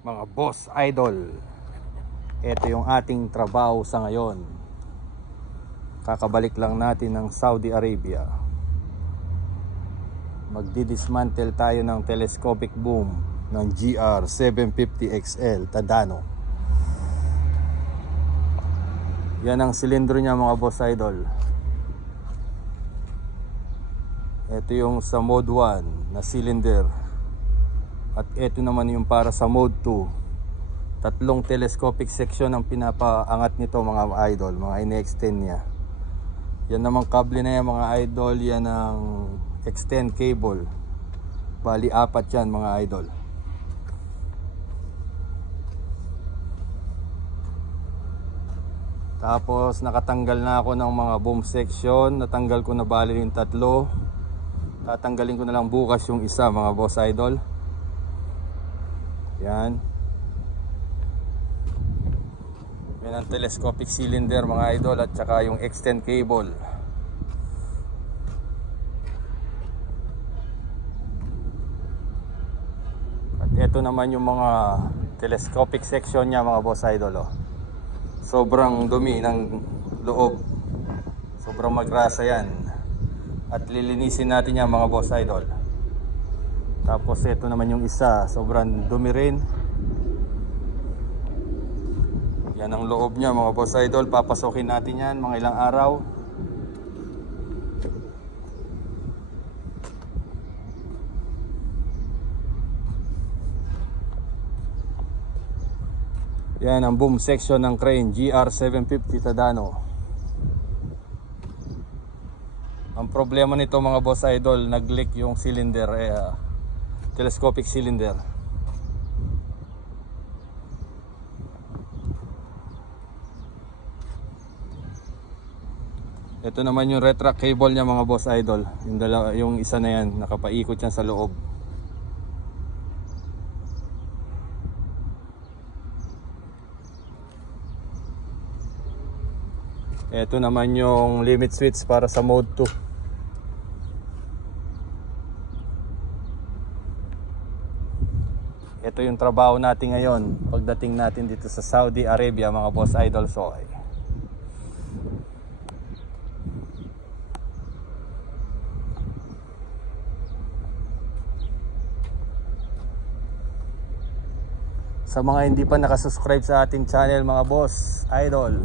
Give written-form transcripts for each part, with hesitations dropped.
Mga boss idol, ito yung ating trabaho sa ngayon. Kakabalik lang natin ng Saudi Arabia. Magdi-dismantle tayo ng telescopic boom ng GR750XL Tadano. Yan ang silindro niya mga boss idol. Ito yung sa mode 1 na cylinder. At ito naman yung para sa mode 2. Tatlong telescopic section ang pinapaangat nito mga idol, mga in-extend niya. Yan namang kable na yan mga idol, yan ang extend cable. Bali 4 yan mga idol. Tapos nakatanggal na ako ng mga boom section. Natanggal ko na bali yung 3. Tatanggalin ko na lang bukas yung isa mga boss idol. Yan. Yan ang telescopic cylinder mga idol, at saka yung extend cable. At ito naman yung mga telescopic section nya mga boss idol. Sobrang dumi ng loob. Sobrang magrasa yan. At lilinisin natin yan mga boss idol. Tapos ito naman yung isa, sobrang dumi rin. Yan ang loob niya mga boss idol. Papasokin natin yan mga ilang araw. Yan ang boom section ng crane GR750 Tadano. Ang problema nito mga boss idol, nag-leak yung cylinder, telescopic cylinder. Ito naman yung retract cable niya mga boss idol. Yung isa na yan, nakapaikot yan sa loob. Ito naman yung limit switch para sa mode 2. Ito yung trabaho natin ngayon pagdating natin dito sa Saudi Arabia mga boss idol. So sa mga hindi pa nakasubscribe sa ating channel mga boss idol,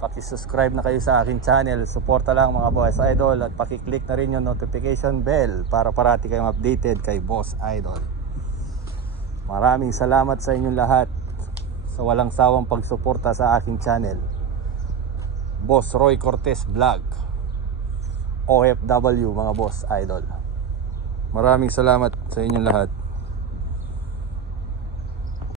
paki-subscribe na kayo sa aking channel. Suporta lang mga boss idol, at paki-click na rin yung notification bell para parati kayong updated kay boss idol. Maraming salamat sa inyong lahat sa walang sawang pagsuporta sa aking channel. Boss Roy Cortez Vlog, OFW mga boss idol. Maraming salamat sa inyong lahat.